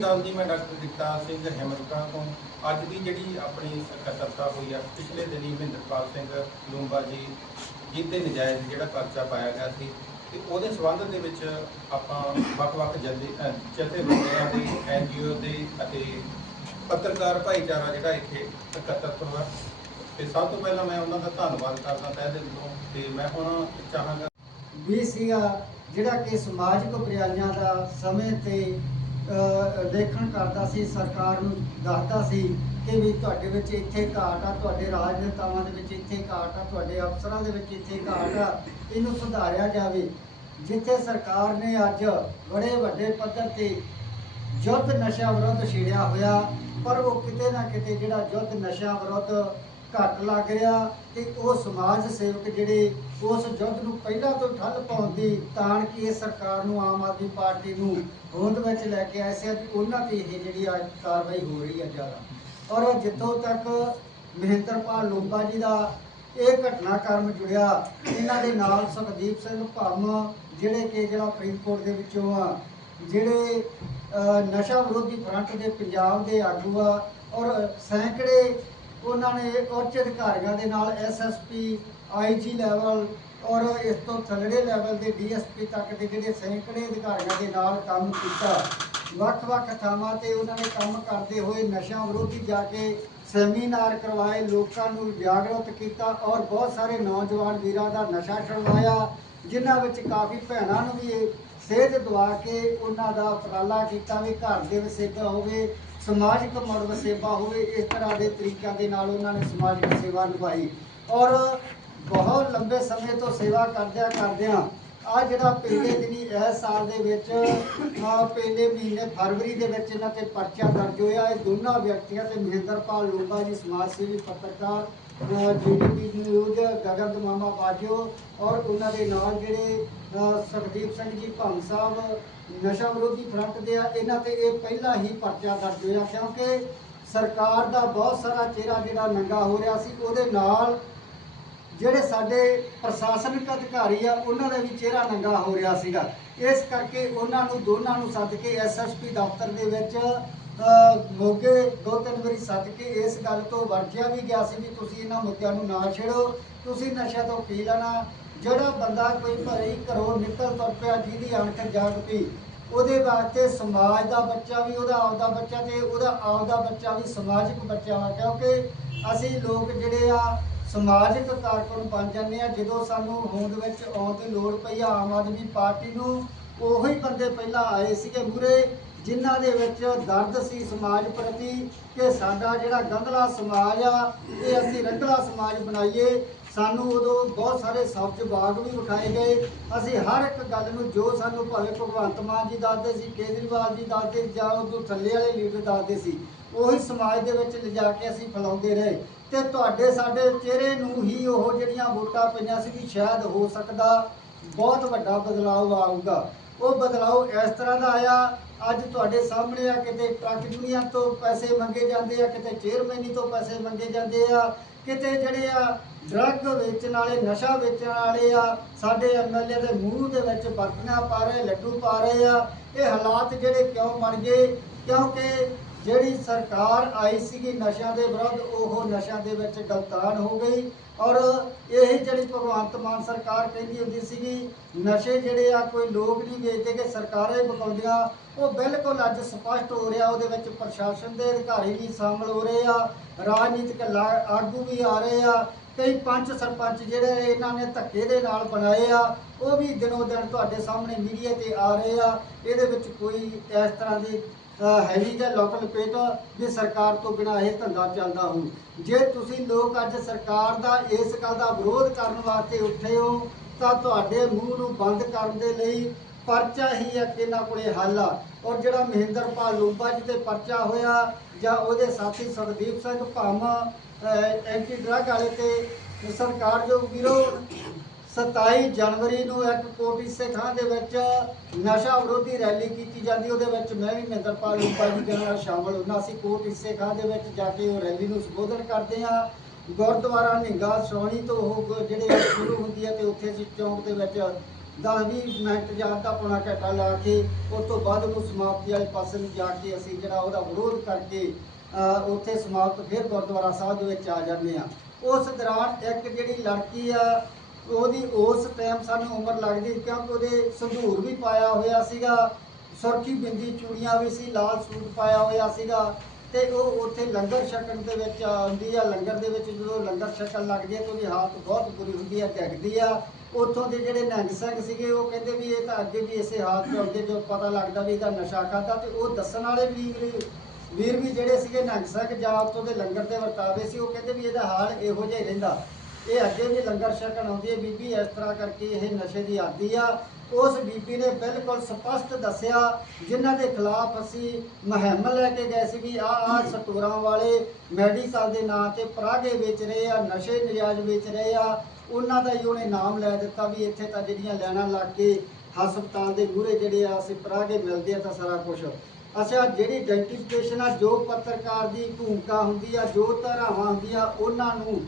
ਗੱਲ ਜੀ ਮੈਂ ਡਾਕਟਰ ਜਗਤਾਰ ਸਿੰਘ ਹਿੰਮਤਪੁਰਾ ਤੋਂ। ਅੱਜ ਦੀ ਜਿਹੜੀ ਆਪਣੀ ਇਕੱਤਰਤਾ ਹੋਈ ਆ, ਪਿਛਲੇ ਦਿਨੀ ਮਹਿੰਦਰਪਾਲ ਸਿੰਘ ਲੂੰਬਾ ਜੀ ਜਿਹਦੇ ਨਜਾਇਜ਼ ਜਿਹੜਾ ਪਰਚਾ ਪਾਇਆ ਗਿਆ ਸੀ ਤੇ ਉਹਦੇ ਸਬੰਧ ਦੇ ਵਿੱਚ ਆਪਾਂ ਵੱਖ-ਵੱਖ ਜਥੇ ਜਥੇਬੰਦੀਆਂ ਦੇ ਐਨਜੀਓ ਦੇ ਅਤੇ ਪੱਤਰਕਾਰ ਭਾਈਚਾਰਾ ਜਿਹੜਾ ਇੱਥੇ ਇਕੱਤਰ ਹੋਇਆ ਤੇ ਸਭ ਤੋਂ ਪਹਿਲਾਂ ਮੈਂ ਉਹਨਾਂ ਦਾ ਧੰਨਵਾਦ ਕਰਦਾ ਤਹਿ ਦਿਲ ਤੋਂ ਤੇ ਮੈਂ ਹੁਣ ਚਾਹਾਂਗਾ ਵੀ ਸੀਗਾ ਜਿਹੜਾ ਕਿ ਸਮਾਜਿਕ ਬੁਰਾਈਆਂ ਦਾ ਸਮੇਂ ਤੇ ਦੇਖਣ ਕਰਦਾ ਸੀ, ਸਰਕਾਰ ਨੂੰ ਦੱਸਦਾ ਸੀ ਕਿ ਵੀ ਤੁਹਾਡੇ ਵਿੱਚ ਇੱਥੇ ਘਾਟ ਆ, ਤੁਹਾਡੇ ਰਾਜਨੇਤਾਵਾਂ ਦੇ ਵਿੱਚ ਇੱਥੇ ਘਾਟ ਆ, ਤੁਹਾਡੇ ਅਫਸਰਾਂ ਦੇ ਵਿੱਚ ਇੱਥੇ ਘਾਟ ਆ, ਇਹਨੂੰ ਸੁਧਾਰਿਆ ਜਾਵੇ। ਜਿੱਥੇ ਸਰਕਾਰ ਨੇ ਅੱਜ ਬੜੇ ਵੱਡੇ ਪੱਧਰ ਤੇ ਯੁੱਧ ਨਸ਼ਾ ਵਿਰੁੱਧ ਛੇੜਿਆ ਹੋਇਆ, ਪਰ ਉਹ ਕਿਤੇ ਨਾ ਕਿਤੇ ਜਿਹੜਾ ਯੁੱਧ ਨਸ਼ਾ ਵਿਰੁੱਧ ਘੱਟ ਲੱਗ ਰਿਹਾ ਤੇ ਉਹ ਸਮਾਜ ਸੇਵਕ ਜਿਹੜੇ ਉਸ ਯੁੱਧ ਨੂੰ ਪਹਿਲਾਂ ਤੋਂ ਠੱਲ ਪਾਉਣ ਦੀ ਤਾਂ ਕਿ ਇਹ ਸਰਕਾਰ ਨੂੰ, ਆਮ ਆਦਮੀ ਪਾਰਟੀ ਨੂੰ ਹੋਂਦ ਵਿੱਚ ਲੈ ਕੇ ਆਏ ਸੀ ਉਹਨਾਂ ਤੇ ਇਹ ਜਿਹੜੀ ਅੱਜ ਕਾਰਵਾਈ ਹੋ ਰਹੀ ਹੈ ਜ਼ਿਆਦਾ। ਔਰ ਜਿੱਥੋਂ ਤੱਕ ਮਹਿੰਦਰਪਾਲ ਲੋਬਾ ਜੀ ਦਾ ਇਹ ਘਟਨਾਕ੍ਰਮ ਜੁੜਿਆ, ਇਹਨਾਂ ਦੇ ਨਾਲ ਸੁਖਦੀਪ ਸਿੰਘ ਭੰਮ, ਜਿਹੜੇ ਕਿ ਜਿਹੜਾ ਫਰੀਦਕੋਟ ਦੇ ਵਿੱਚੋਂ ਆ, ਜਿਹੜੇ ਨਸ਼ਾ ਵਿਰੋਧੀ ਫਰੰਟ ਦੇ ਪੰਜਾਬ ਦੇ ਆਗੂ ਆ, ਔਰ ਸੈਂਕੜੇ ਉਹਨਾਂ ਨੇ ਉੱਚ ਅਧਿਕਾਰੀਆਂ ਦੇ ਨਾਲ ਐਸਐਸਪੀ ਆਈਜੀ ਲੈਵਲ ਔਰ ਇਸ ਤੋਂ ਥੱਲੜੇ ਲੈਵਲ ਦੇ ਡੀਐਸਪੀ ਤੱਕ ਦੇ ਜਿਹੜੇ ਸੈਂਕੜੇ ਅਧਿਕਾਰੀਆਂ ਦੇ ਨਾਲ ਕੰਮ ਕੀਤਾ। ਵੱਖ-ਵੱਖ ਥਾਵਾਂ ਤੇ ਉਹਨਾਂ ਨੇ ਕੰਮ ਕਰਦੇ ਹੋਏ ਨਸ਼ਾ ਵਿਰੋਧੀ ਜਾ ਕੇ ਸੈਮੀਨਾਰ ਕਰਵਾਏ, ਲੋਕਾਂ ਨੂੰ ਜਾਗਰੂਕ ਕੀਤਾ ਔਰ ਬਹੁਤ ਸਾਰੇ ਨੌਜਵਾਨ ਵੀਰਾਂ ਦਾ ਨਸ਼ਾ ਛੁਡਵਾਇਆ, ਜਿਨ੍ਹਾਂ ਵਿੱਚ ਕਾਫੀ ਭੈਣਾਂ ਨੂੰ ਵੀ ਸੇਧ ਦਵਾ ਕੇ ਉਹਨਾਂ ਦਾ ਉਪਰਾਲਾ ਕੀਤਾ ਵੀ ਘਰ ਦੇ ਵਸੇਗਾ ਹੋਵੇ। ਸਮਾਜਿਕ ਮੁੜ ਸੇਵਾ ਹੋਵੇ, ਇਸ ਤਰ੍ਹਾਂ ਦੇ ਤਰੀਕਿਆਂ ਦੇ ਨਾਲ ਉਹਨਾਂ ਨੇ ਸਮਾਜਿਕ ਸੇਵਾ ਨਿਭਾਈ। ਔਰ ਬਹੁਤ ਲੰਬੇ ਸਮੇਂ ਤੋਂ ਸੇਵਾ ਕਰਦਿਆਂ ਕਰਦਿਆਂ ਆ ਜਿਹੜਾ ਪਹਿਲੇ ਦਿਨੀ ਇਸ ਸਾਲ ਦੇ ਵਿੱਚ ਪਹਿਲੇ ਮਹੀਨੇ ਫਰਵਰੀ ਦੇ ਵਿੱਚ ਇਹਨਾਂ ਤੇ ਪਰਚਾ ਦਰਜ ਹੋਇਆ। ਇਹ ਦੋਨਾਂ ਵਿਅਕਤੀਆਂ ਤੇ ਮਹਿੰਦਰਪਾਲ ਲੋਬਾ ਜੀ, ਸਮਾਜ ਸੇਵੀ ਪੱਤਰਕਾਰ ਜੀਡੀਪੀ ਨਿਊਜ਼ ਗਗਨ ਮਾਮਾ ਬਾਜੋ ਔਰ ਉਹਨਾਂ ਦੇ ਨਾਲ ਜਿਹੜੇ ਸੁਖਦੀਪ ਸਿੰਘ ਜੀ ਭੰਮ ਸਾਹਿਬ, ਨਸ਼ਾ ਵਿਰੋਧੀ ਫਰੰਟ ਦੇ ਆ, ਇਹਨਾਂ ਤੇ ਇਹ ਪਹਿਲਾਂ ਹੀ ਪਰਚਾ ਦਰਜ ਹੋਇਆ ਕਿਉਂਕਿ ਸਰਕਾਰ ਦਾ ਬਹੁਤ ਸਾਰਾ ਚਿਹਰਾ ਜਿਹੜਾ ਨੰਗਾ ਹੋ ਰਿਹਾ ਸੀ, ਉਹਦੇ ਨਾਲ ਜਿਹੜੇ ਸਾਡੇ ਪ੍ਰਸ਼ਾਸਨਿਕ ਅਧਿਕਾਰੀ ਆ, ਉਹਨਾਂ ਦਾ ਵੀ ਚਿਹਰਾ ਨੰਗਾ ਹੋ ਰਿਹਾ ਸੀਗਾ। ਇਸ ਕਰਕੇ ਉਹਨਾਂ ਨੂੰ, ਦੋਨਾਂ ਨੂੰ ਸੱਦ ਕੇ ਐਸਐਸਪੀ ਦਫ਼ਤਰ ਦੇ ਵਿੱਚ ਮੋਗੇ ਦੋ ਤਿੰਨ ਵਾਰੀ ਸੱਦ ਕੇ ਇਸ ਗੱਲ ਤੋਂ ਵਰਜਿਆ ਵੀ ਗਿਆ ਸੀ ਵੀ ਤੁਸੀਂ ਇਹਨਾਂ ਮੁੱਦਿਆਂ ਨੂੰ ਨਾ ਛੇੜੋ, ਤੁਸੀਂ ਨਸ਼ਾ ਤੋਂ ਪੀ ਲੈਣਾ, ਜਿਹੜਾ ਬੰਦਾ ਕੋਈ ਭਰੀ ਘਰੋਂ ਨਿਕਲ ਤੁਰ ਪਿਆ ਜਿਹਦੀ ਅਣਖ ਜਾਗ ਪਈ ਉਹਦੇ ਵਾਸਤੇ ਸਮਾਜ ਦਾ ਬੱਚਾ ਵੀ, ਉਹਦਾ ਆਪਦਾ ਬੱਚਾ ਤੇ ਉਹਦਾ ਆਪਦਾ ਬੱਚਾ ਵੀ ਸਮਾਜਿਕ ਬੱਚਾ ਵਾ, ਕਿਉਂਕਿ ਅਸੀਂ ਲੋਕ ਜਿਹੜੇ ਆ ਸਮਾਜਿਕ ਕਾਰਕੁਨ ਬਣ ਜਾਂਦੇ ਆ, ਜਦੋਂ ਸਾਨੂੰ ਹੋਂਦ ਵਿੱਚ ਆਉਣ ਦੀ ਲੋੜ ਪਈ ਆ, ਆਮ ਆਦਮੀ ਪਾਰਟੀ ਨੂੰ, ਉਹੀ ਬੰਦੇ ਪਹਿਲਾਂ ਆਏ ਸੀਗੇ ਮੂਰੇ ਜਿਨ੍ਹਾਂ ਦੇ ਵਿੱਚ ਦਰਦ ਸੀ ਸਮਾਜ ਪ੍ਰਤੀ ਕਿ ਸਾਡਾ ਜਿਹੜਾ ਗੰਧਲਾ ਸਮਾਜ ਆ ਇਹ ਅਸੀਂ ਰੰਗਲਾ ਸਮਾਜ ਬਣਾਈਏ। ਸਾਨੂੰ ਉਦੋਂ ਬਹੁਤ ਸਾਰੇ ਸਬਜ਼ ਬਾਗ ਵੀ ਵਿਖਾਏ ਗਏ। ਅਸੀਂ ਹਰ ਇੱਕ ਗੱਲ ਨੂੰ ਜੋ ਸਾਨੂੰ ਭਾਵੇਂ ਭਗਵੰਤ ਮਾਨ ਜੀ ਦੱਸਦੇ ਸੀ ਕੇਜਰੀਵਾਲ ਜੀ ਦੱਸਦੇ ਸੀ, ਜਾਂ ਉਦੋਂ ਥੱਲੇ ਵਾਲੇ ਲੀਡਰ ਦੱਸਦੇ ਸੀ ਉਹੀ ਸਮਾਜ ਦੇ ਵਿੱਚ ਲਿਜਾ ਕੇ ਅਸੀਂ ਫੈਲਾਉਂਦੇ ਰਹੇ। ਤੇ ਤੁਹਾਡੇ ਸਾਡੇ ਚਿਹਰੇ ਨੂੰ ਹੀ ਉਹ ਜਿਹੜੀਆਂ ਵੋਟਾਂ ਪਈਆਂ ਸੀ ਕਿ ਸ਼ਾਇਦ ਹੋ ਸਕਦਾ ਬਹੁਤ ਵੱਡਾ ਬਦਲਾਅ ਆਊਗਾ। ਉਹ ਬਦਲਾਅ ਇਸ ਤਰ੍ਹਾਂ ਦਾ ਆਇਆ। ਅੱਜ ਤੁਹਾਡੇ ਸਾਹਮਣੇ ਆ, ਕਿਤੇ ਟਰੱਕ ਯੂਨੀਅਨ ਤੋਂ ਪੈਸੇ ਮੰਗੇ ਜਾਂਦੇ ਆ, ਕਿਤੇ ਚੇਅਰਮੈਨੀ ਤੋਂ ਪੈਸੇ ਮੰਗੇ ਜਾਂਦੇ ਆ, ਕਿਤੇ ਜਿਹੜੇ ਆ ਡਰੱਗ ਵੇਚਣ ਵਾਲੇ, ਨਸ਼ਾ ਵੇਚਣ ਵਾਲੇ ਆ, ਸਾਡੇ ਐਮਐਲਏ ਦੇ ਮੂੰਹ ਦੇ ਵਿੱਚ ਬਰਫੀਆਂ ਪਾ ਰਹੇ, ਲੱਡੂ ਪਾ ਰਹੇ ਆ। ਇਹ ਹਾਲਾਤ ਜਿਹੜੇ ਕਿਉਂ ਬਣ ਗਏ? ਕਿਉਂਕਿ ਜਿਹੜੀ ਸਰਕਾਰ ਆਈ ਸੀਗੀ ਨਸ਼ਿਆਂ ਦੇ ਵਿਰੁੱਧ, ਉਹ ਨਸ਼ਿਆਂ ਦੇ ਵਿੱਚ ਗਲਤਾਨ ਹੋ ਗਈ ਔਰ ਇਹ ਜਿਹੜੀ ਭਗਵੰਤ ਮਾਨ ਸਰਕਾਰ ਕਹਿੰਦੀ ਹੁੰਦੀ ਸੀਗੀ, ਨਸ਼ੇ ਜਿਹੜੇ ਆ ਕੋਈ ਲੋਕ ਨਹੀਂ ਵੇਚਦੇ ਕਿ ਸਰਕਾਰਾਂ ਹੀ ਬਕਾਉਂਦੀਆਂ ਉਹ ਬਿਲਕੁਲ ਅੱਜ ਸਪਸ਼ਟ ਹੋ ਰਿਹਾ, ਉਹਦੇ ਵਿੱਚ ਪ੍ਰਸ਼ਾਸਨ ਦੇ ਅਧਿਕਾਰੀ ਵੀ ਸ਼ਾਮਲ ਹੋ ਰਹੇ ਆ, ਰਾਜਨੀਤਿਕ ਲਾ- ਆਗੂ ਵੀ ਆ ਰਹੇ ਆ, ਕਈ ਪੰਚ ਸਰਪੰਚ ਜਿਹੜੇ ਇਹਨਾਂ ਨੇ ਧੱਕੇ ਦੇ ਨਾਲ ਬਣਾਏ ਆ, ਉਹ ਵੀ ਦਿਨੋ ਦਿਨ ਤੁਹਾਡੇ ਸਾਹਮਣੇ ਮੀਡੀਆ ਤੇ ਆ ਰਹੇ ਆ, ਇਹਦੇ ਵਿੱਚ ਕੋਈ ਇਸ ਤਰ੍ਹਾਂ ਦੀ ਅਹ, ਹੈ ਨਹੀਂ ਜਾਂ ਲੋਕਲ ਪੇਟ ਵੀ ਸਰਕਾਰ ਤੋਂ ਬਿਨਾਂ ਇਹ ਧੰਦਾ ਚੱਲਦਾ ਹੋ ਜੇ ਤੁਸੀਂ ਲੋਕ ਅੱਜ ਸਰਕਾਰ ਦਾ ਇਸ ਗੱਲ ਦਾ ਵਿਰੋਧ ਕਰਨ ਵਾਸਤੇ ਉੱਠੇ ਹੋ ਤਾਂ ਤੁਹਾਡੇ ਮੂੰਹ ਨੂੰ ਬੰਦ ਕਰਨ ਦੇ ਲਈ ਪਰਚਾ ਹੀ ਹੈ ਕਿ ਇਹਨਾਂ ਕੋਲੇ ਹੱਲ ਆ। ਔਰ ਜਿਹੜਾ ਮਹਿੰਦਰਪਾਲ ਲੂੰਬਾ ਜੀ ਤੇ ਪਰਚਾ ਹੋਇਆ ਜਾਂ ਉਹਦੇ ਸਾਥੀ ਸੁਖਦੀਪ ਸਿੰਘ ਭਾਮਾ ਐਂਟੀ ਡਰੱਗ ਵਾਲੇ ਤੇ ਸਰਕਾਰ ਜੋ ਵੀਰੋ 27 ਜਨਵਰੀ ਨੂੰ ਇੱਕ ਕੋਟੀ ਸਿੱਖਾਂ ਦੇ ਵਿੱਚ ਨਸ਼ਾ ਵਿਰੋਧੀ ਰੈਲੀ ਕੀਤੀ ਜਾਂਦੀ, ਉਹਦੇ ਵਿੱਚ ਮੈਂ ਵੀ ਮਹਿੰਦਰਪਾਲ ਲੂੰਬਾ ਜੀ ਦੇ ਨਾਲ ਸ਼ਾਮਲ ਹੁੰਦਾ ਸੀ। ਕੋਟੀ ਸਿੱਖਾਂ ਦੇ ਵਿੱਚ ਜਾ ਕੇ ਉਹ ਰੈਲੀ ਨੂੰ ਸੰਬੋਧਨ ਕਰਦੇ ਆ ਗੁਰਦੁਆਰਾ ਨਿੰਗਾ ਸੋਣੀ ਤੋਂ ਉਹ ਜਿਹੜੇ ਸ਼ੁਰੂ ਹੁੰਦੀ ਹੈ ਤੇ ਉੱਥੇ ਅਸੀਂ ਚੌਂਕ ਦੇ ਵਿੱਚ 10-20 ਮਿੰਟ ਜਾਂ ਅੱਧਾ ਪੌਣਾ ਘੰਟਾ ਲਾ ਕੇ ਉਸ ਤੋਂ ਬਾਅਦ ਉਹਨੂੰ ਸਮਾਪਤੀ ਵਾਲੇ ਪਾਸੇ ਨੂੰ ਜਾ ਕੇ ਅਸੀਂ ਜਿਹੜਾ ਉਹਦਾ ਵਿਰੋਧ ਕਰਕੇ ਉੱਥੇ ਸਮਾਪਤ ਫਿਰ ਗੁਰਦੁਆਰਾ ਸਾਹਿਬ ਦੇ ਵਿੱਚ ਆ ਜਾਂਦੇ ਆ ਉਸ ਦੌਰਾਨ ਇੱਕ ਜਿਹੜੀ ਲੜਕੀ ਆ ਉਹਦੀ ਉਸ ਟਾਈਮ ਸਾਨੂੰ ਉਮਰ ਲੱਗਦੀ ਕਿਉਂਕਿ ਉਹਦੇ ਸੰਧੂਰ ਵੀ ਪਾਇਆ ਹੋਇਆ ਸੀਗਾ, ਸੁਰਖੀ ਬਿੰਦੀ ਚੂੜੀਆਂ ਵੀ ਸੀ, ਲਾਲ ਸੂਟ ਪਾਇਆ ਹੋਇਆ ਸੀਗਾ ਤੇ ਉਹ ਉੱਥੇ ਲੰਗਰ ਛਕਣ ਦੇ ਵਿੱਚ ਆਉਂਦੀ ਆ, ਲੰਗਰ ਦੇ ਵਿੱਚ ਜਦੋਂ ਲੰਗਰ ਛਕਣ ਲੱਗਦੀ ਆ ਤਾਂ ਉਹਦੀ ਹਾਲਤ ਬਹੁਤ ਬੁਰੀ ਹੁੰਦੀ ਆ, ਡਿੱਗਦੀ ਆ। ਉੱਥੋਂ ਦੇ ਜਿਹੜੇ ਨਿਹੰਗ ਸਿੰਘ ਸੀਗੇ ਉਹ ਕਹਿੰਦੇ ਵੀ ਇਹ ਤਾਂ ਅੱਗੇ ਵੀ ਇਸੇ ਹਾਲਤ 'ਚ ਆਉਂਦੇ ਜੋ ਪਤਾ ਲੱਗਦਾ ਵੀ ਇਹਦਾ ਨਸ਼ਾ ਖਾਦਾ ਤੇ ਉਹ ਦੱਸਣ ਵਾਲੇ ਵੀਰ ਵੀਰ ਵੀ ਜਿਹੜੇ ਸੀਗੇ ਨਿਹੰਗ ਸਿੰਘ ਜਾਂ ਉੱਥੋਂ ਦੇ ਲੰਗਰ ਦੇ ਵਰਤਾਵੇ ਸੀ, ਉਹ ਕਹਿੰਦੇ ਵੀ ਇਹਦਾ ਹਾਲ ਇਹੋ ਜਿਹਾ ਹੀ ਰਹਿੰਦਾ। ਇਹ ਅੱਗੇ ਵੀ ਲੰਗਰ ਛਕਣ ਆਉਂਦੀ ਹੈ ਬੀਬੀ, ਇਸ ਤਰ੍ਹਾਂ ਕਰਕੇ ਇਹ ਨਸ਼ੇ ਦੀ ਆਦੀ ਆ। ਉਸ ਬੀਬੀ ਨੇ ਬਿਲਕੁਲ ਸਪਸ਼ਟ ਦੱਸਿਆ, ਜਿਨ੍ਹਾਂ ਦੇ ਖਿਲਾਫ ਅਸੀਂ ਮੁਹਿੰਮ ਲੈ ਕੇ ਗਏ ਸੀ ਵੀ ਆ ਆ ਸਟੋਰਾਂ ਵਾਲੇ ਮੈਡੀਕਲ ਦੇ ਨਾਂ ਤੇ ਪਰਾਗੇ ਵੇਚ ਰਹੇ ਆ, ਨਸ਼ੇ ਨਜਾਇਜ਼ ਵੇਚ ਰਹੇ ਆ। ਉਹਨਾਂ ਦਾ ਹੀ ਉਹਨੇ ਨਾਮ ਲੈ ਦਿੱਤਾ ਵੀ ਇੱਥੇ ਤਾਂ ਜਿਹੜੀਆਂ ਲੈਣਾ ਲੱਗ ਕੇ ਹਸਪਤਾਲ ਦੇ ਮੂਹਰੇ ਜਿਹੜੇ ਆ, ਅਸੀਂ ਪਰਾਗੇ ਮਿਲਦੇ ਆ ਤਾਂ ਸਾਰਾ ਕੁਝ ਅੱਛਾ, ਜਿਹੜੀ ਆਇਡੈਂਟੀਫਿਕੇਸ਼ਨ ਆ, ਜੋ ਪੱਤਰਕਾਰ ਦੀ ਭੂਮਿਕਾ ਹੁੰਦੀ ਆ, ਜੋ ਧਾਰਾਵਾਂ ਹੁੰਦੀਆਂ, ਉਹਨਾਂ ਨੂੰ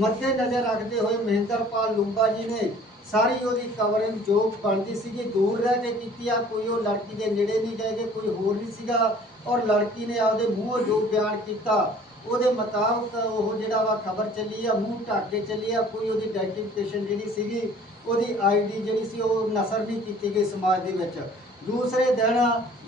ਮੱਦੇ ਨਜ਼ਰ ਰੱਖਦੇ ਹੋਏ ਮਹਿੰਦਰਪਾਲ ਲੂੰਬਾ ਜੀ ਨੇ ਸਾਰੀ ਉਹਦੀ ਕਵਰਿੰਗ ਜੋ ਬਣਦੀ ਸੀਗੀ ਦੂਰ ਰਹਿ ਕੇ ਕੀਤੀ ਆ ਕੋਈ ਉਹ ਲੜਕੀ ਦੇ ਨੇੜੇ ਨਹੀਂ ਗਏ ਗੇ, ਕੋਈ ਹੋਰ ਨਹੀਂ ਸੀਗਾ। ਔਰ ਲੜਕੀ ਨੇ ਆਪਦੇ ਮੂੰਹੋਂ ਜੋ ਬਿਆਨ ਕੀਤਾ ਉਹਦੇ ਮੁਤਾਬਕ ਉਹ ਜਿਹੜਾ ਵਾ ਖਬਰ ਚੱਲੀ ਆ ਮੂੰਹ ਢੱਕ ਕੇ ਚੱਲੀ ਆ ਕੋਈ ਉਹਦੀ ਆਈਡੈਂਟੀਫਿਕੇਸ਼ਨ ਜਿਹੜੀ ਸੀਗੀ ਉਹਦੀ ਆਈਡੀ ਜਿਹੜੀ ਸੀ ਉਹ ਨਸਰ ਨਹੀਂ ਕੀਤੀ ਗਈ ਸਮਾਜ ਦੇ ਵਿੱਚ। ਦੂਸਰੇ ਦਿਨ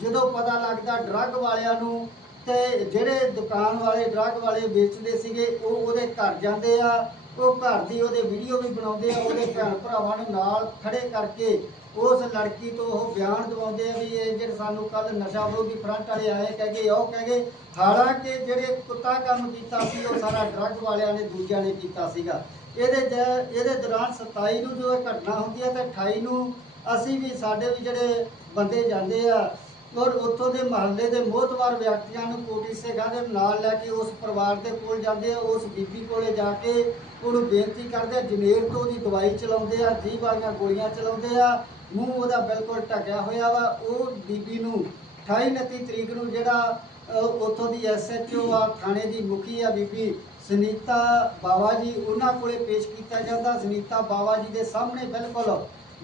ਜਦੋਂ ਪਤਾ ਲੱਗਦਾ ਡਰੱਗ ਵਾਲਿਆਂ ਨੂੰ ਤੇ ਜਿਹੜੇ ਦੁਕਾਨ ਵਾਲੇ, ਡਰੱਗ ਵਾਲੇ ਵੇਚਦੇ ਸੀਗੇ, ਉਹ ਉਹਦੇ ਘਰ ਜਾਂਦੇ ਆ, ਉਹ ਘਰ ਦੀ ਉਹਦੇ ਵੀਡੀਓ ਵੀ ਬਣਾਉਂਦੇ ਆ, ਉਹਦੇ ਭੈਣ ਭਰਾਵਾਂ ਨੂੰ ਨਾਲ ਖੜੇ ਕਰਕੇ ਉਸ ਲੜਕੀ ਤੋਂ ਉਹ ਬਿਆਨ ਦਿਵਾਉਂਦੇ ਆ ਵੀ ਇਹ ਜਿਹੜੇ ਸਾਨੂੰ ਕੱਲ ਨਸ਼ਾ ਵਿਰੋਧੀ ਫਰੰਟ ਵਾਲੇ ਆਏ ਕਹਿ ਗਏ, ਉਹ ਕਹਿ ਗਏ, ਹਾਲਾਂਕਿ ਜਿਹੜੇ ਕੁੱਤਾ ਕੰਮ ਕੀਤਾ ਸੀ, ਉਹ ਸਾਰਾ ਡਰੱਗ ਵਾਲਿਆਂ ਨੇ, ਦੂਜਿਆਂ ਨੇ ਕੀਤਾ ਸੀਗਾ। ਇਹਦੇ ਇਹਦੇ ਦੌਰਾਨ 27 ਨੂੰ ਜੋ ਇਹ ਘਟਨਾ ਹੁੰਦੀ ਹੈ ਤੇ 28 ਨੂੰ ਅਸੀਂ ਵੀ, ਸਾਡੇ ਵੀ ਜਿਹੜੇ ਬੰਦੇ ਜਾਂਦੇ ਆ ਔਰ ਉੱਥੋਂ ਦੇ ਮਹੱਲੇ ਦੇ ਮੋਹਤਵਾਰ ਵਿਅਕਤੀਆਂ ਨੂੰ ਕੋਟੀ ਸੇਗਾ ਦੇ ਨਾਲ ਲੈ ਕੇ ਉਸ ਪਰਿਵਾਰ ਦੇ ਕੋਲ ਜਾਂਦੇ ਆ, ਉਸ ਬੀਬੀ ਕੋਲੇ ਜਾ ਕੇ ਉਹਨੂੰ ਬੇਨਤੀ ਕਰਦੇ ਆ, ਜਨੇਰ ਤੋਂ ਉਹਦੀ ਦਵਾਈ ਚਲਾਉਂਦੇ ਆ, ਜੀਭ ਵਾਲੀਆਂ ਗੋਲੀਆਂ ਚਲਾਉਂਦੇ ਆ, ਮੂੰਹ ਉਹਦਾ ਬਿਲਕੁਲ ਢੱਕਿਆ ਹੋਇਆ ਵਾ, ਉਹ ਬੀਬੀ ਨੂੰ 28 29 ਤਰੀਕ ਨੂੰ ਜਿਹੜਾ ਉੱਥੋਂ ਦੀ ਐਸਐਚਓ ਆ, ਥਾਣੇ ਦੀ ਮੁਖੀ ਆ ਬੀਬੀ ਸੁਨੀਤਾ ਬਾਵਾ ਜੀ, ਉਹਨਾਂ ਕੋਲੇ ਪੇਸ਼ ਕੀਤਾ ਜਾਂਦਾ। ਸੁਨੀਤਾ ਬਾਵਾ ਜੀ ਦੇ ਸਾਹਮਣੇ ਬਿਲਕੁਲ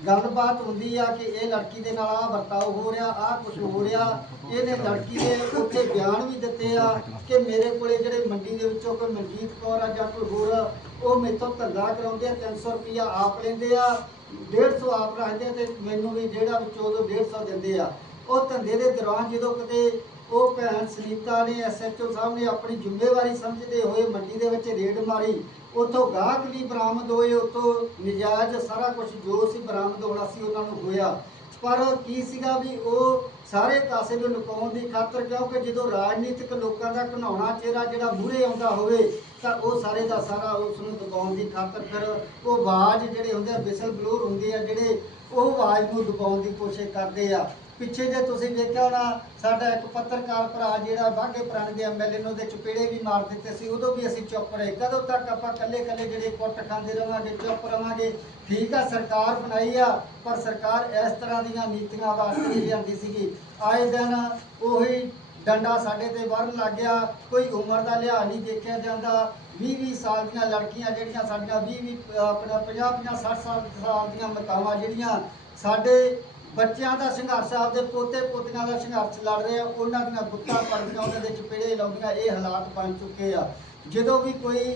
ਗੱਲਬਾਤ ਹੁੰਦੀ ਆ ਕਿ ਇਹ ਲੜਕੀ ਦੇ ਨਾਲ ਆ ਵਰਤਾਓ ਹੋ ਰਿਹਾ ਆ ਕੁਝ ਹੋ ਰਿਹਾ। ਇਹਨੇ ਲੜਕੀ ਦੇ ਉੱਥੇ ਬਿਆਨ ਵੀ ਦਿੱਤੇ ਆ ਕਿ ਮੇਰੇ ਕੋਲੇ ਜਿਹੜੇ ਮੰਡੀ ਦੇ ਵਿੱਚੋਂ ਕੋਈ ਮਨਜੀਤ ਕੌਰ ਆ ਜਾਂ ਕੋਈ ਹੋਰ ਆ, ਉਹ ਮੇਥੋਂ ਧੰਦਾ ਕਰਾਉਂਦੇ ਆ 300 ਰੁਪਇਆ ਆਪ ਲੈਂਦੇ ਆ 150 ਆਪ ਰੱਖਦੇ ਆ ਤੇ ਮੈਨੂੰ ਵੀ ਜਿਹੜਾ ਵਿੱਚੋਂ ਉਹ 150 ਦਿੰਦੇ ਆ। ਉਹ ਧੰਦੇ ਦੇ ਦੌਰਾਨ ਜਦੋਂ ਕਿਤੇ ਉਹ ਭੈਣ ਸੁਨੀਤਾ ਨੇ ਐਸਐਚਓ ਸਾਹਿਬ ਨੇ ਆਪਣੀ ਜ਼ਿੰਮੇਵਾਰੀ ਸਮਝਦੇ ਹੋਏ ਮੰਡੀ ਦੇ ਵਿੱਚ ਰੇਡ ਮਾਰੀ। ਉੱਥੋਂ ਗਾਹਕ ਵੀ ਬਰਾਮਦ ਹੋਏ, ਉੱਥੋਂ ਨਜਾਇਜ਼ ਸਾਰਾ ਕੁਝ ਜੋ ਸੀ ਬਰਾਮਦ ਹੋਣਾ ਸੀ ਉਹਨਾਂ ਨੂੰ ਹੋਇਆ। ਪਰ ਕੀ ਸੀਗਾ ਵੀ ਉਹ ਸਾਰੇ ਕਾਸੇ ਨੂੰ ਲੁਕਾਉਣ ਦੀ ਖਾਤਰ, ਕਿਉਂਕਿ ਜਦੋਂ ਰਾਜਨੀਤਿਕ ਲੋਕਾਂ ਦਾ ਘਨਾਉਣਾ ਚਿਹਰਾ ਜਿਹੜਾ ਮੂਹਰੇ ਆਉਂਦਾ ਹੋਵੇ, ਤਾਂ ਉਹ ਸਾਰੇ ਦਾ ਸਾਰਾ ਉਸ ਨੂੰ ਦਬਾਉਣ ਦੀ ਖਾਤਰ ਫਿਰ ਉਹ ਆਵਾਜ਼ ਜਿਹੜੇ ਹੁੰਦੇ ਆ ਵਿਸਲ ਬਲੋਰ ਹੁੰਦੇ ਆ, ਜਿਹੜੇ ਉਹ ਆਵਾਜ਼ ਨੂੰ ਦਬਾਉਣ ਦੀ ਕੋਸ਼ਿਸ਼ ਕਰਦੇ ਆ। ਪਿੱਛੇ ਜੇ ਤੁਸੀਂ ਵੇਖਿਆ ਹੋਣਾ, ਸਾਡਾ ਇੱਕ ਪੱਤਰਕਾਰ ਭਰਾ ਜਿਹੜਾ ਬਾਘੇ ਪੁਰਾਣੇ ਦੇ ਐਮਐਲਏ ਨੂੰ ਉਹਦੇ ਚਪੇੜੇ ਵੀ ਮਾਰ ਦਿੱਤੇ ਸੀ, ਉਦੋਂ ਵੀ ਅਸੀਂ ਚੁੱਪ ਰਹੇ। ਕਦੋਂ ਤੱਕ ਆਪਾਂ ਕੱਲੇ ਕੱਲੇ ਜਿਹੜੇ ਕੁੱਟ ਖਾਂਦੇ ਰਵਾਂਗੇ, ਚੁੱਪ ਰਵਾਂਗੇ? ਠੀਕ ਆ, ਸਰਕਾਰ ਬਣਾਈ ਆ, ਪਰ ਸਰਕਾਰ ਇਸ ਤਰ੍ਹਾਂ ਦੀਆਂ ਨੀਤੀਆਂ ਵਾਸਤੇ ਲਿਆਂਦੀ ਸੀਗੀ। ਆਏ ਦਿਨ ਉਹੀ ਡੰਡਾ ਸਾਡੇ ਤੇ ਵਰਨ ਲੱਗ ਗਿਆ। ਕੋਈ ਉਮਰ ਦਾ ਲਿਹਾਜ਼ ਨਹੀਂ ਦੇਖਿਆ ਜਾਂਦਾ। 20 20 ਸਾਲ ਦੀਆਂ ਲੜਕੀਆਂ ਜਿਹੜੀਆਂ ਸਾਡੀਆਂ 20 20 ਆਪਣਾ 50 50 60 ਸਾਲ ਸਾਲ ਦੀਆਂ ਮਤਾਵਾਂ ਜਿਹੜੀਆਂ ਸਾਡੇ ਬੱਚਿਆਂ ਦਾ ਸੰਘਰਸ਼, ਆਪਦੇ ਪੋਤੇ ਪੋਤੀਆਂ ਦਾ ਸੰਘਰਸ਼ ਲੜ ਰਹੇ ਆ, ਉਹਨਾਂ ਦੀਆਂ ਗੁੱਤਾਂ ਪੜਦੀਆਂ ਉਹਨਾਂ ਦੇ ਚਪੇੜੇ ਲਾਉਂਦੀਆਂ, ਇਹ ਹਾਲਾਤ ਬਣ ਚੁੱਕੇ ਆ। ਜਦੋਂ ਵੀ ਕੋਈ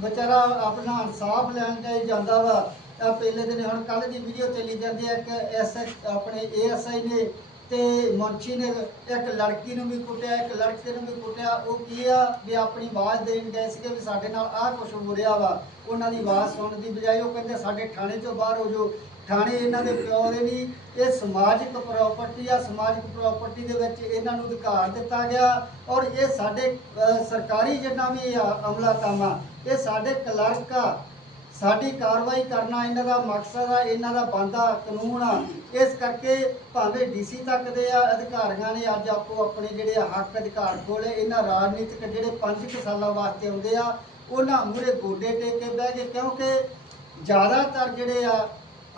ਵਿਚਾਰਾ ਆਪਣਾ ਇਨਸਾਫ ਲੈਣ ਜਾਈ ਜਾਂਦਾ ਵਾ, ਤਾਂ ਪਹਿਲੇ ਦਿਨ ਹੁਣ ਕੱਲ ਦੀ ਵੀਡੀਓ ਚੱਲੀ ਜਾਂਦੀ ਹੈ ਕਿ ਐਸ ਆਪਣੇ ਏਐਸਆਈ ਨੇ ਤੇ ਮੁਨਸ਼ੀ ਨੇ ਇੱਕ ਲੜਕੀ ਨੂੰ ਵੀ ਕੁੱਟਿਆ, ਇੱਕ ਲੜਕੇ ਨੂੰ ਵੀ ਕੁੱਟਿਆ। ਉਹ ਕੀ ਆ ਵੀ ਆਪਣੀ ਆਵਾਜ਼ ਦੇਣ ਗਏ ਸੀਗੇ ਵੀ ਸਾਡੇ ਨਾਲ ਆਹ ਕੁਝ ਹੋ ਰਿਹਾ ਵਾ। ਉਹਨਾਂ ਦੀ ਆਵਾਜ਼ ਸੁਣਨ ਦੀ ਬਜਾਏ ਉਹ ਕਹਿੰਦੇ ਸਾਡੇ ਥਾਣੇ ਚੋਂ ਬਾਹਰ ਹੋ ਜਾਓ। ਥਾਣੇ ਇਹਨਾਂ ਦੇ ਪਿਓ ਦੇ ਨਹੀਂ ਇਹ ਸਮਾਜਿਕ ਪ੍ਰਾਪਰਟੀ ਆ, ਸਮਾਜਿਕ ਪ੍ਰਾਪਰਟੀ ਦੇ ਵਿੱਚ ਇਹਨਾਂ ਨੂੰ ਅਧਿਕਾਰ ਦਿੱਤਾ ਗਿਆ ਔਰ ਇਹ ਸਾਡੇ ਸਰਕਾਰੀ ਜਿੰਨਾ ਵੀ ਆ, ਅਮਲਾ ਕਾਮਾ ਇਹ ਸਾਡੇ ਕਲਰਕ ਆ। ਸਾਡੀ ਕਾਰਵਾਈ ਕਰਨਾ ਇਹਨਾਂ ਦਾ ਮਕਸਦ ਆ, ਇਹਨਾਂ ਦਾ ਬੰਦਾ ਕਾਨੂੰਨ ਆ। ਇਸ ਕਰਕੇ ਭਾਵੇਂ ਡੀਸੀ ਤੱਕ ਦੇ ਆ, ਅਧਿਕਾਰੀਆਂ ਨੇ ਅੱਜ ਆਪੋ ਆਪਣੇ ਜਿਹੜੇ ਆ ਹੱਕ ਅਧਿਕਾਰ ਕੋਲੇ ਇਹਨਾਂ ਰਾਜਨੀਤਿਕ ਜਿਹੜੇ 5 ਸਾਲਾਂ ਵਾਸਤੇ ਆਉਂਦੇ ਆ, ਉਹਨਾਂ ਮੂਰੇ ਗੋਡੇ ਟੇਕ ਕੇ ਬਹਿ ਗਏ ਕਿਉਂਕਿ ਜ਼ਿਆਦਾਤਰ ਜਿਹੜੇ ਆ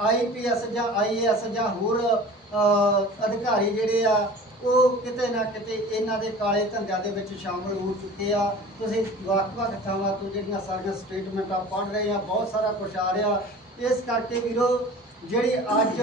ਆਈਪੀਐਸ ਜਾਂ ਆਈਏਐਸ ਜਾਂ ਹੋਰ ਅਧਿਕਾਰੀ ਜਿਹੜੇ ਆ, ਉਹ ਕਿਤੇ ਨਾ ਕਿਤੇ ਇਹਨਾਂ ਦੇ ਕਾਲੇ ਧੰਦਿਆਂ ਦੇ ਵਿੱਚ ਸ਼ਾਮਲ ਹੋ ਚੁੱਕੇ ਆ। ਤੁਸੀਂ ਵੱਖ-ਵੱਖ ਥਾਵਾਂ ਤੋਂ ਜਿਹੜੀਆਂ ਸਾਰੀਆਂ ਸਟੇਟਮੈਂਟਾਂ ਪੜ੍ਹ ਰਹੇ ਆ, ਬਹੁਤ ਸਾਰਾ ਕੁਛ ਆ ਰਿਹਾ। ਇਸ ਕਰਕੇ ਵੀਰੋ, ਜਿਹੜੀ ਅੱਜ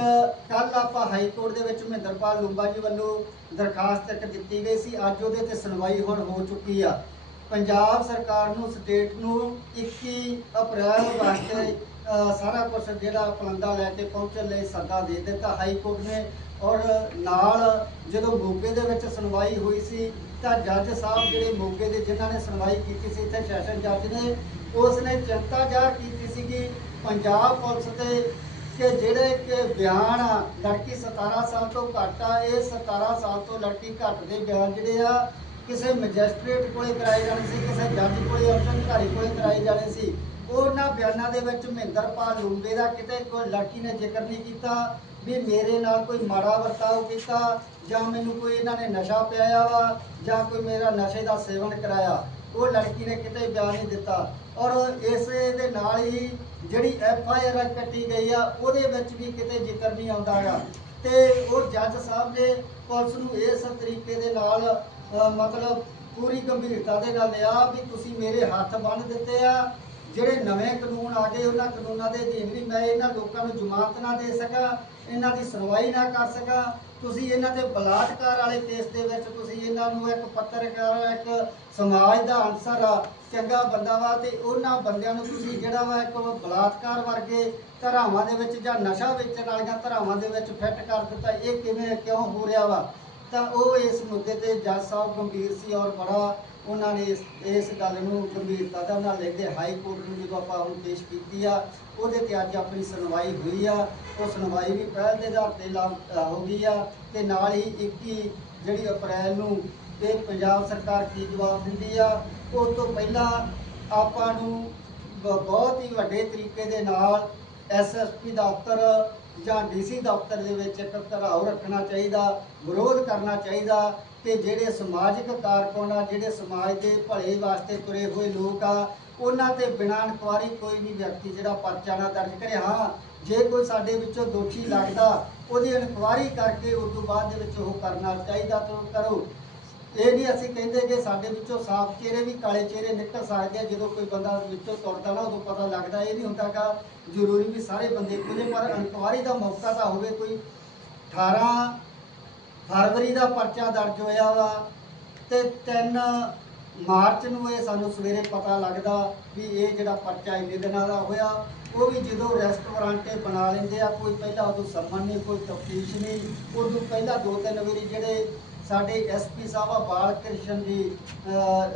ਕੱਲ ਆਪਾਂ ਹਾਈ ਕੋਰਟ ਦੇ ਵਿੱਚ ਮਹਿੰਦਰਪਾਲ ਲੂੰਬਾ ਜੀ ਵੱਲੋਂ ਦਰਖਾਸਤ ਇੱਕ ਦਿੱਤੀ ਗਈ ਸੀ, ਅੱਜ ਉਹਦੇ ਤੇ ਸੁਣਵਾਈ ਹੁਣ ਹੋ ਚੁੱਕੀ ਆ। ਪੰਜਾਬ ਸਰਕਾਰ ਨੂੰ, ਸਟੇਟ ਨੂੰ 21 ਅਪ੍ਰੈਲ ਵਾਸਤੇ ਸਾਰਾ ਕੁਝ ਜਿਹੜਾ ਪਲੰਦਾ ਲੈ ਕੇ ਪਹੁੰਚਣ ਲਈ ਸੱਦਾ ਦੇ ਦਿੱਤਾ ਹਾਈ ਕੋਰਟ ਨੇ। ਔਰ ਨਾਲ ਜਦੋਂ ਮੋਗੇ ਦੇ ਵਿੱਚ ਸੁਣਵਾਈ ਹੋਈ ਸੀ, ਤਾਂ ਜੱਜ ਸਾਹਿਬ ਜਿਹੜੇ ਮੋਗੇ ਦੇ ਜਿਨ੍ਹਾਂ ਨੇ ਸੁਣਵਾਈ ਕੀਤੀ ਸੀ, ਇੱਥੇ ਸੈਸ਼ਨ ਜੱਜ ਨੇ ਉਸ ਨੇ ਚਿੰਤਾ ਜ਼ਾਹਰ ਕੀਤੀ ਸੀਗੀ ਪੰਜਾਬ ਪੁਲਿਸ ਤੇ ਕਿ ਜਿਹੜੇ ਕਿ ਬਿਆਨ ਆ ਲੜਕੀ 17 ਸਾਲ ਤੋਂ ਘੱਟ ਆ, ਇਹ 17 ਸਾਲ ਤੋਂ ਲੜਕੀ ਘੱਟ ਦੇ ਬਿਆਨ ਜਿਹੜੇ ਆ, ਕਿਸੇ ਮੈਜਿਸਟ੍ਰੇਟ ਕੋਲੇ ਕਰਾਏ ਜਾਣੇ ਸੀ, ਕਿਸੇ ਜੱਜ ਕੋਲੇ ਅਫਸਰ ਅਧਿਕਾਰੀ ਕੋਲੇ ਕਰਾਏ ਜਾਣੇ ਸੀ। ਉਹਨਾਂ ਬਿਆਨਾਂ ਦੇ ਵਿੱਚ ਮਹਿੰਦਰਪਾਲ ਲੂੰਬੇ ਦਾ ਕਿਤੇ ਕੋਈ ਲੜਕੀ ਨੇ ਜ਼ਿਕਰ ਨਹੀਂ ਕੀਤਾ, ਵੀ ਮੇਰੇ ਨਾਲ ਕੋਈ ਮਾੜਾ ਵਰਤਾਓ ਕੀਤਾ, ਜਾਂ ਮੈਨੂੰ ਕੋਈ ਇਹਨਾਂ ਨੇ ਨਸ਼ਾ ਪਿਆਇਆ ਵਾ, ਜਾਂ ਕੋਈ ਮੇਰਾ ਨਸ਼ੇ ਦਾ ਸੇਵਨ ਕਰਾਇਆ। ਉਹ ਲੜਕੀ ਨੇ ਕਿਤੇ ਬਿਆਨ ਨਹੀਂ ਦਿੱਤਾ। ਔਰ ਇਸੇ ਦੇ ਨਾਲ ਹੀ ਜਿਹੜੀ ਐਫ ਆਈ ਆਰ ਕੱਟੀ ਗਈ ਆ, ਉਹਦੇ ਵਿੱਚ ਵੀ ਕਿਤੇ ਜ਼ਿਕਰ ਨਹੀਂ ਆਉਂਦਾ ਆ ਤੇ ਉਹ ਜੱਜ ਸਾਹਿਬ ਨੇ ਪੁਲਿਸ ਨੂੰ ਇਸ ਤਰੀਕੇ ਦੇ ਨਾਲ ਮਤਲਬ ਪੂਰੀ ਗੰਭੀਰਤਾ ਦੇ ਨਾਲ ਲਿਆ ਵੀ ਤੁਸੀਂ ਮੇਰੇ ਹੱਥ ਬੰਨ੍ਹ ਦਿੱਤੇ ਆ ਜਿਹੜੇ ਨਵੇਂ ਕਾਨੂੰਨ ਆ ਗਏ, ਉਹਨਾਂ ਕਾਨੂੰਨਾਂ ਦੇ ਅਧੀਨ ਵੀ ਮੈਂ ਇਹਨਾਂ ਲੋਕਾਂ ਨੂੰ ਜ਼ਮਾਨਤ ਨਾ ਦੇ ਸਕਾਂ, ਇਹਨਾਂ ਦੀ ਸੁਣਵਾਈ ਨਾ ਕਰ ਸਕਾਂ। ਤੁਸੀਂ ਇਹਨਾਂ ਤੇ ਬਲਾਤਕਾਰ ਵਾਲੇ ਕੇਸ ਦੇ ਵਿੱਚ ਤੁਸੀਂ ਇਹਨਾਂ ਨੂੰ ਇੱਕ ਪੱਤਰਕਾਰ, ਇੱਕ ਸਮਾਜ ਦਾ ਅਨਸਰ ਆ ਚੰਗਾ ਬੰਦਾ ਵਾ ਤੇ ਉਹਨਾਂ ਬੰਦਿਆਂ ਨੂੰ ਤੁਸੀਂ ਜਿਹੜਾ ਵਾ ਇੱਕ ਬਲਾਤਕਾਰ ਵਰਗੇ ਧਾਰਾਵਾਂ ਦੇ ਵਿੱਚ ਜਾਂ ਨਸ਼ਾ ਵੇਚਣ ਵਾਲੀਆਂ ਧਾਰਾਵਾਂ ਦੇ ਵਿੱਚ ਫਿੱਟ ਕਰ ਦਿੱਤਾ। ਇਹ ਕਿਵੇਂ, ਕਿਉਂ ਹੋ ਰਿਹਾ ਵਾ? ਤਾਂ ਉਹ ਇਸ ਮੁੱਦੇ ਤੇ ਜੱਜ ਸਾਹਿਬ ਗੰਭੀਰ ਸੀ ਔਰ ਬੜਾ ਉਹਨਾਂ ਨੇ ਇਸ ਇਸ ਗੱਲ ਨੂੰ ਗੰਭੀਰਤਾ ਦਾ ਨਾਲ ਲੈਂਦੇ ਹਾਈ ਕੋਰਟ ਨੂੰ ਜਦੋਂ ਆਪਾਂ ਹੁਣ ਪੇਸ਼ ਕੀਤੀ ਆ, ਉਹਦੇ ਤੇ ਅੱਜ ਆਪਣੀ ਸੁਣਵਾਈ ਹੋਈ ਆ। ਉਹ ਸੁਣਵਾਈ ਵੀ ਪਹਿਲ ਦੇ ਆਧਾਰ ਤੇ ਲਾ- ਹੋ ਗਈ ਆ ਤੇ ਨਾਲ ਹੀ 21 ਜਿਹੜੀ ਅਪ੍ਰੈਲ ਨੂੰ ਇਹ ਪੰਜਾਬ ਸਰਕਾਰ ਕੀ ਜਵਾਬ ਦਿੰਦੀ ਆ ਉਸ ਤੋਂ ਪਹਿਲਾਂ ਆਪਾਂ ਨੂੰ ਬਹੁਤ ਹੀ ਵੱਡੇ ਤਰੀਕੇ ਦੇ ਨਾਲ ਐਸਐਸਪੀ ਦਫ਼ਤਰ ਜਾਂ ਡੀਸੀ ਦਫ਼ਤਰ ਦੇ ਵਿੱਚ ਇੱਕ ਘਰਾਓ ਰੱਖਣਾ ਚਾਹੀਦਾ, ਵਿਰੋਧ ਕਰਨਾ ਚਾਹੀਦਾ ਕਿ ਜਿਹੜੇ ਸਮਾਜਿਕ ਕਾਰਕੁਨ ਆ, ਜਿਹੜੇ ਸਮਾਜ ਦੇ ਭਲੇ ਵਾਸਤੇ ਤੁਰੇ ਹੋਏ ਲੋਕ ਆ, ਉਹਨਾਂ ਤੇ ਬਿਨਾਂ ਇਨਕੁਆਰੀ ਕੋਈ ਵੀ ਵਿਅਕਤੀ ਜਿਹੜਾ ਪਰਚਾ ਨਾ ਦਰਜ ਕਰੇ। ਹਾਂ, ਜੇ ਕੋਈ ਸਾਡੇ ਵਿੱਚੋਂ ਦੋਸ਼ੀ ਲੱਗਦਾ, ਉਹਦੀ ਇਨਕੁਆਰੀ ਕਰਕੇ ਉਸ ਤੋਂ ਬਾਅਦ ਦੇ ਵਿੱਚ ਉਹ ਕਰਨਾ ਚਾਹੀਦਾ ਤਾਂ ਕਰੋ। ਇਹ ਨਹੀਂ ਅਸੀਂ ਕਹਿੰਦੇ ਕਿ ਸਾਡੇ ਵਿੱਚੋਂ ਸਾਫ਼ ਚਿਹਰੇ ਵੀ ਕਾਲੇ ਚਿਹਰੇ ਨਿਕਲ ਸਕਦੇ ਆ, ਜਦੋਂ ਕੋਈ ਬੰਦਾ ਵਿੱਚੋਂ ਤੁਰਦਾ ਨਾ, ਉਦੋਂ ਪਤਾ ਲੱਗਦਾ ਇਹ ਨਹੀਂ ਹੁੰਦਾਗਾ ਜ਼ਰੂਰੀ ਵੀ ਸਾਰੇ ਬੰਦੇ ਇੱਕੋ ਪਰ ਇਨਕੁਆਰੀ ਦਾ ਮੌਕਾ ਤਾਂ ਹੋਵੇ ਕੋਈ। 18 ਫਰਵਰੀ ਦਾ ਪਰਚਾ ਦਰਜ ਹੋਇਆ ਵਾ ਤੇ 3 ਮਾਰਚ ਨੂੰ ਇਹ ਸਾਨੂੰ ਸਵੇਰੇ ਪਤਾ ਲੱਗਦਾ ਵੀ ਇਹ ਜਿਹੜਾ ਪਰਚਾ ਇੰਨੇ ਦਿਨਾਂ ਦਾ ਹੋਇਆ। ਉਹ ਵੀ ਜਦੋਂ ਰੈਸਟੋਰੈਂਟੇ ਬਣਾ ਲੈਂਦੇ ਆ, ਕੋਈ ਪਹਿਲਾਂ ਉਦੋਂ ਸਮਨ ਨਹੀਂ, ਕੋਈ ਤਫਤੀਸ਼ ਨਹੀਂ। ਉਦੋਂ ਪਹਿਲਾਂ ਦੋ ਤਿੰਨ ਵਾਰੀ ਜਿਹੜੇ ਸਾਡੇ SP Sahib Bal Krishan ji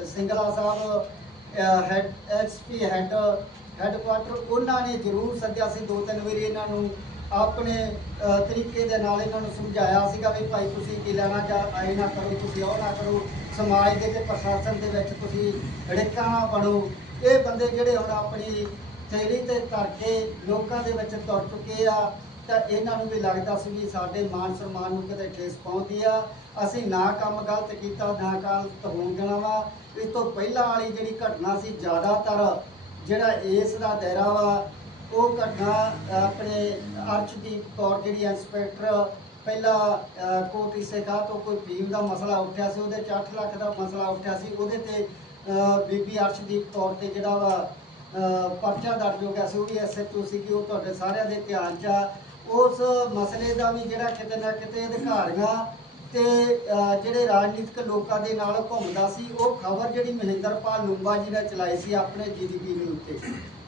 Singla Sahib head SP head headquarter ਉਹਨਾਂ ਨੇ ਜ਼ਰੂਰ ਸੱਦਿਆ ਸੀ, ਦੋ ਤਿੰਨ ਵਾਰੀ ਇਹਨਾਂ ਨੂੰ ਆਪਣੇ ਤਰੀਕੇ ਦੇ ਨਾਲ ਇਹਨਾਂ ਨੂੰ ਸਮਝਾਇਆ ਸੀਗਾ ਵੀ ਭਾਈ ਤੁਸੀਂ ਕੀ ਲੈਣਾ ਜਾਂ ਆਏ ਨਾ ਕਰੋ, ਤੁਸੀਂ ਉਹ ਨਾ ਕਰੋ, ਸਮਾਜ ਦੇ ਤੇ ਪ੍ਰਸ਼ਾਸਨ ਦੇ ਵਿੱਚ ਤੁਸੀਂ ੜਿੱਕਾ ਨਾ ਬਣੋ। ਇਹ ਬੰਦੇ ਜਿਹੜੇ ਹੁਣ ਆਪਣੀ ਥੈਲੀ ਤੇ ਧਰ ਕੇ ਲੋਕਾਂ ਦੇ ਵਿੱਚ ਤੁਰ ਚੁੱਕੇ ਆ ਤਾਂ ਇਹਨਾਂ ਨੂੰ ਵੀ ਲੱਗਦਾ ਸੀ ਵੀ ਸਾਡੇ ਮਾਨ ਸਨਮਾਨ ਨੂੰ ਕਿਤੇ ਠੇਸ ਪਹੁੰਚਦੀ ਆ। ਅਸੀਂ ਨਾ ਕੰਮ ਗਲਤ ਕੀਤਾ ਨਾ ਗਲਤ ਹੋਣ ਦੇਣਾ ਵਾ। ਇਸ ਤੋਂ ਪਹਿਲਾਂ ਵਾਲੀ ਜਿਹੜੀ ਘਟਨਾ ਸੀ ਜ਼ਿਆਦਾਤਰ ਜਿਹੜਾ ਇਸ ਦਾ ਦਾਇਰਾ ਵਾ ਉਹ ਘਟਨਾ ਆਪਣੇ ਅਰਸ਼ਦੀਪ ਕੌਰ ਜਿਹੜੀ ਇੰਸਪੈਕਟਰ ਪਹਿਲਾਂ ਅਹ, ਕੋਟ ਤੋਂ ਕੋਈ ਫੀਮ ਦਾ ਮਸਲਾ ਉੱਠਿਆ ਸੀ ਉਹਦੇ 'ਚ 8 ਲੱਖ ਦਾ ਮਸਲਾ ਉੱਠਿਆ ਸੀ। ਉਹਦੇ ਤੇ ਬੀਬੀ ਅਰਸ਼ਦੀਪ ਕੌਰ ਤੇ ਜਿਹੜਾ ਵਾ ਪਰਚਾ ਦਰਜ ਹੋ ਗਿਆ ਸੀ, ਉਹ ਵੀ ਐਸਐਚਓ ਸੀ ਕਿ ਉਹ ਤੁਹਾਡੇ ਸਾਰਿਆਂ ਦੇ ਧਿਆਨ 'ਚ ਆ। ਉਸ ਮਸਲੇ ਦਾ ਵੀ ਜਿਹੜਾ ਕਿਤੇ ਨਾ ਕਿਤੇ ਅਧਿਕਾਰੀਆਂ ਤੇ ਜਿਹੜੇ ਰਾਜਨੀਤਿਕ ਲੋਕਾਂ ਦੇ ਨਾਲ ਘੁੰਮਦਾ ਸੀ, ਉਹ ਖਬਰ ਜਿਹੜੀ ਮਹਿੰਦਰਪਾਲ ਲੂੰਬਾ ਜੀ ਨੇ ਚਲਾਈ ਸੀ ਆਪਣੇ ਜੀਡੀਪੀ ਦੇ ਉੱਤੇ।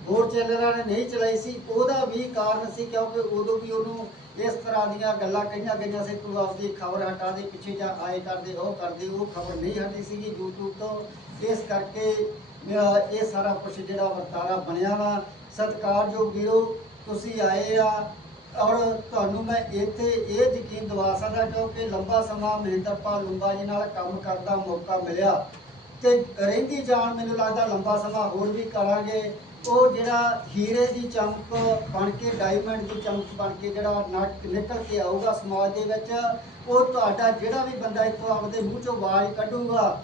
ਹੋਰ ਚੈਨਲਾਂ ਨੇ ਨਹੀਂ ਚਲਾਈ ਸੀ, ਉਹਦਾ ਵੀ ਕਾਰਨ ਸੀ ਕਿਉਂਕਿ ਉਦੋਂ ਵੀ ਉਹਨੂੰ ਇਸ ਤਰ੍ਹਾਂ ਦੀਆਂ ਗੱਲਾਂ ਕਹੀਆਂ ਗਈਆਂ ਸੀ, ਤੂੰ ਆਪਦੀ ਖਬਰ ਹਟਾ ਦੇ, ਪਿੱਛੇ ਜਾ ਆਏ ਕਰਦੇ, ਉਹ ਕਰਦੇ, ਉਹ ਖਬਰ ਨਹੀਂ ਹਟੀ ਸੀਗੀ YouTube ਤੋਂ। ਇਸ ਕਰਕੇ ਇਹ ਸਾਰਾ ਕੁਝ ਜਿਹੜਾ ਵਰਤਾਰਾ ਬਣਿਆ ਵਾ। ਸਤਿਕਾਰਯੋਗ ਵੀਰੋ, ਤੁਸੀਂ ਆਏ ਆ ਔਰ ਤੁਹਾਨੂੰ ਮੈਂ ਇੱਥੇ ਇਹ ਯਕੀਨ ਦਿਵਾ ਸਕਦਾ ਕਿਉਂਕਿ ਲੰਬਾ ਸਮਾਂ ਮਹਿੰਦਰਪਾਲ ਲੰਬਾ ਜੀ ਨਾਲ ਕੰਮ ਕਰਨ ਦਾ ਮੌਕਾ ਮਿਲਿਆ। ਤੇ ਰਹਿੰਦੀ ਜਾਣ ਮੈਨੂੰ ਲੱਗਦਾ ਲੰਬਾ ਸਮਾਂ ਹੋਰ ਵੀ ਕਰਾਂਗੇ। ਉਹ ਜਿਹੜਾ ਹੀਰੇ ਦੀ ਚਮਕ ਬਣ ਕੇ ਡਾਇਮੰਡ ਦੀ ਚਮਕ ਬਣ ਕੇ ਜਿਹੜਾ ਨੱਕ ਨਿਕਲ ਕੇ ਆਊਗਾ ਸਮਾਜ ਦੇ ਵਿੱਚ, ਉਹ ਤੁਹਾਡਾ ਜਿਹੜਾ ਵੀ ਬੰਦਾ ਇੱਥੋਂ ਆਪਦੇ ਮੂੰਹ ਚੋਂ ਆਵਾਜ਼ ਕੱਢੂਗਾ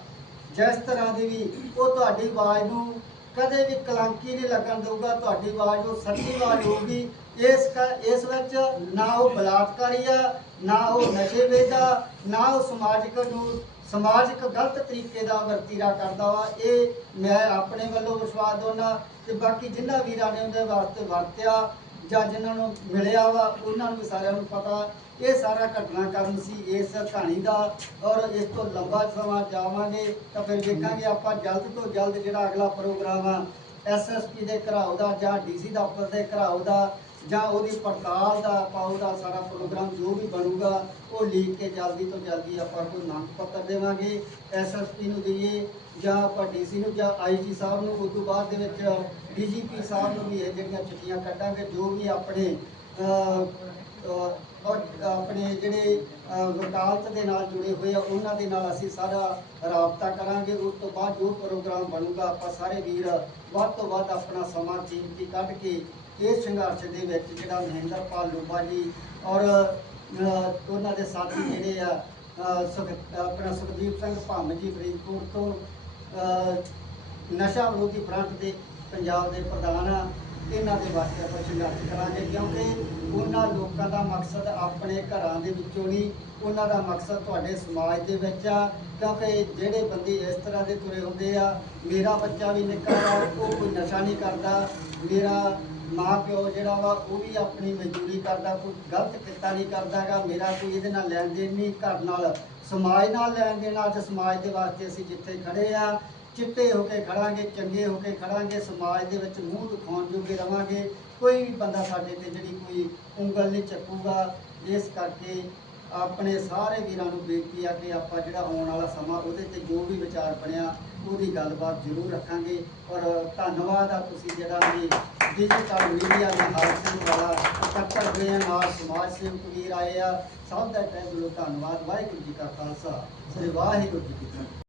ਜਿਸ ਤਰ੍ਹਾਂ ਦੀ ਵੀ ਉਹ ਤੁਹਾਡੀ ਆਵਾਜ਼ ਨੂੰ ਕਦੇ ਵੀ ਕਲੰਕੀ ਨਹੀਂ ਲੱਗਣ ਦੇਊਗਾ, ਤੁਹਾਡੀ ਆਵਾਜ਼ ਉਹ ਸੱਚੀ ਆਵਾਜ਼ ਹੋਊਗੀ। ਇਸ ਕ- ਇਸ ਵਿੱਚ ਨਾ ਉਹ ਬਲਾਤਕਾਰੀ ਆ, ਨਾ ਉਹ ਨਸ਼ੇ ਵੇਚਦਾ ਨਾ ਉਹ ਸਮਾਜਿਕ ਨੂੰ, ਸਮਾਜਿਕ ਗਲਤ ਤਰੀਕੇ ਦਾ ਵਰਤੀਰਾ ਕਰਦਾ ਵਾ। ਇਹ ਮੈਂ ਆਪਣੇ ਵੱਲੋਂ ਵਿਸ਼ਵਾਸ ਦੋਨਾ ਤੇ ਬਾਕੀ ਜਿੰਨਾ ਵੀਰਾਂ ਨੇ ਉਹਦੇ ਵਾਸਤੇ ਵਰਤਿਆ ਜਾਂ ਜਿਨ੍ਹਾਂ ਨੂੰ ਮਿਲਿਆ ਵਾ, ਉਹਨਾਂ ਨੂੰ ਸਾਰਿਆਂ ਨੂੰ ਪਤਾ। ਇਹ ਸਾਰਾ ਘਟਨਾਕ੍ਰਮ ਸੀ, ਇਸ ਕਹਾਣੀ ਦਾ, ਔਰ ਇਸ ਤੋਂ ਲੰਬਾ ਸਮਾਂ ਜਾਵਾਂਗੇ, ਤਾਂ ਫਿਰ ਦੇਖਾਂਗੇ ਆਪਾਂ ਜਲਦ ਤੋਂ ਜਲਦ ਜਿਹੜਾ ਅਗਲਾ ਪ੍ਰੋਗਰਾਮ ਆ ਐਸਐਸਪੀ ਦੇ ਘਰਾਓ ਦਾ ਜਾਂ ਡੀਸੀ ਦਫ਼ਤਰ ਦੇ ਘਰਾਓ ਦਾ ਜਾਂ ਉਹਦੀ ਪੜਤਾਲ ਦਾ, ਆਪਾਂ ਉਹਦਾ ਸਾਰਾ ਪ੍ਰੋਗਰਾਮ ਜੋ ਵੀ ਬਣੂਗਾ, ਉਹ ਲੀਕ ਕੇ ਜਲਦੀ ਤੋਂ ਜਲਦੀ ਆਪਾਂ ਕੋਈ ਮੰਗ ਪੱਤਰ ਦੇਵਾਂਗੇ ਐਸਐਸਪੀ ਨੂੰ ਦਈਏ, ਜਾਂ ਆਪਾਂ ਡੀਸੀ ਨੂੰ, ਜਾਂ ਆਈਜੀ ਸਾਹਿਬ ਨੂੰ, ਉਸ ਤੋਂ ਬਾਅਦ ਦੇ ਵਿੱਚ ਡੀਜੀਪੀ ਸਾਹਿਬ ਨੂੰ ਵੀ ਇਹ ਜਿਹੜੀਆਂ ਚਿੱਠੀਆਂ ਕੱਢਾਂਗੇ, ਜੋ ਵੀ ਆਪਣੇ ਆਪਣੇ ਜਿਹੜੇ ਵਕਾਲਤ ਦੇ ਨਾਲ ਜੁੜੇ ਹੋਏ ਆ, ਉਹਨਾਂ ਦੇ ਨਾਲ ਅਸੀਂ ਸਾਰਾ ਰਾਬਤਾ ਕਰਾਂਗੇ, ਉਸ ਤੋਂ ਬਾਅਦ ਜੋ ਪ੍ਰੋਗਰਾਮ ਬਣੂਗਾ, ਆਪਾਂ ਸਾਰੇ ਵੀਰ ਵੱਧ ਤੋਂ ਵੱਧ ਆਪਣਾ ਸਮਾਂ ਕੀਮਤੀ ਕੱਢ ਕੇ ਇਹ ਸੰਘਰਸ਼ ਦੇ ਵਿੱਚ ਜਿਹੜਾ ਮਹਿੰਦਰਪਾਲ ਲੂਬਾ ਜੀ ਔਰ ਉਹਨਾਂ ਦੇ ਸਾਥੀ ਜਿਹੜੇ ਆ ਸੁਖ- ਆਪਣਾ ਸੁਖਦੀਪ ਸਿੰਘ ਭੰਮ ਜੀ ਫਰੀਦਕੋਟ ਤੋਂ ਨਸ਼ਾ ਵਿਰੋਧੀ ਫਰੰਟ ਦੇ ਪੰਜਾਬ ਦੇ ਪ੍ਰਧਾਨ ਆ, ਇਹਨਾਂ ਦੇ ਵਾਸਤੇ ਆਪਾਂ ਸੰਘਰਸ਼ ਕਰਾਂਗੇ ਕਿਉਂਕਿ ਉਹਨਾਂ ਲੋਕਾਂ ਦਾ ਮਕਸਦ ਆਪਣੇ ਘਰਾਂ ਦੇ ਵਿੱਚੋਂ ਨਹੀਂ, ਉਹਨਾਂ ਦਾ ਮਕਸਦ ਤੁਹਾਡੇ ਸਮਾਜ ਦੇ ਵਿੱਚ ਆ, ਕਿਉਂਕਿ ਜਿਹੜੇ ਬੰਦੇ ਇਸ ਤਰ੍ਹਾਂ ਦੇ ਤੁਰੇ ਹੁੰਦੇ ਆ, ਮੇਰਾ ਬੱਚਾ ਵੀ ਨਿਕਲਦਾ ਉਹ ਕੋਈ ਨਸ਼ਾ ਨਹੀਂ ਕਰਦਾ, ਮੇਰਾ ਮਾਂ ਪਿਓ ਜਿਹੜਾ ਵਾ, ਉਹ ਵੀ ਆਪਣੀ ਮਜ਼ਦੂਰੀ ਕਰਦਾ, ਕੋਈ ਗਲਤ ਕਿੱਤਾ ਨਹੀਂ ਕਰਦਾਗਾ ਮੇਰਾ ਕੋਈ ਇਹਦੇ ਨਾਲ ਲੈਣ ਦੇਣ ਨਹੀਂ, ਘਰ ਨਾਲ, ਸਮਾਜ ਨਾਲ ਲੈਣ ਦੇਣ ਅੱਜ ਸਮਾਜ ਦੇ ਵਾਸਤੇ ਅਸੀਂ ਜਿੱਥੇ ਖੜੇ ਆ, ਚਿੱਟੇ ਹੋ ਕੇ ਖੜਾਂਗੇ, ਚੰਗੇ ਹੋ ਕੇ ਖੜਾਂਗੇ, ਸਮਾਜ ਦੇ ਵਿੱਚ ਮੂੰਹ ਦਿਖਾਉਣ ਜੋਗੇ ਰਵਾਂਗੇ। ਕੋਈ ਵੀ ਬੰਦਾ ਸਾਡੇ ਤੇ ਜਿਹੜੀ ਕੋਈ ਉਂਗਲ ਨਹੀਂ ਚੱਕੂਗਾ, ਇਸ ਕਰਕੇ ਆਪਣੇ ਸਾਰੇ ਵੀਰਾਂ ਨੂੰ ਬੇਨਤੀ ਆ ਕਿ ਆਪਾਂ ਜਿਹੜਾ ਆਉਣ ਵਾਲਾ ਸਮਾਂ ਉਹਦੇ ਤੇ ਜੋ ਵੀ ਵਿਚਾਰ ਬਣਿਆ, ਉਹਦੀ ਗੱਲਬਾਤ ਜ਼ਰੂਰ ਰੱਖਾਂਗੇ। ਔਰ ਧੰਨਵਾਦ ਆ ਤੁਸੀਂ ਜਿਹੜਾ ਵੀ ਡਿਜੀਟਲ ਮੀਡੀਆ ਦੇ ਹਾਦਸੇ ਵਾਲਾ ਇਕੱਤਰ ਹੋਏ ਨਾਲ ਸਮਾਜ ਸੇਵਕ ਵੀਰ ਆਏ ਆ। ਸਭ ਦਾ ਤਹਿ ਦਿਲੋਂ ਧੰਨਵਾਦ। ਵਾਹਿਗੁਰੂ ਜੀ ਕਾ ਖਾਲਸਾ ਸ੍ਰੀ ਵਾਹਿਗੁਰੂ ਜੀ ਕੀ ਫਤਿਹ।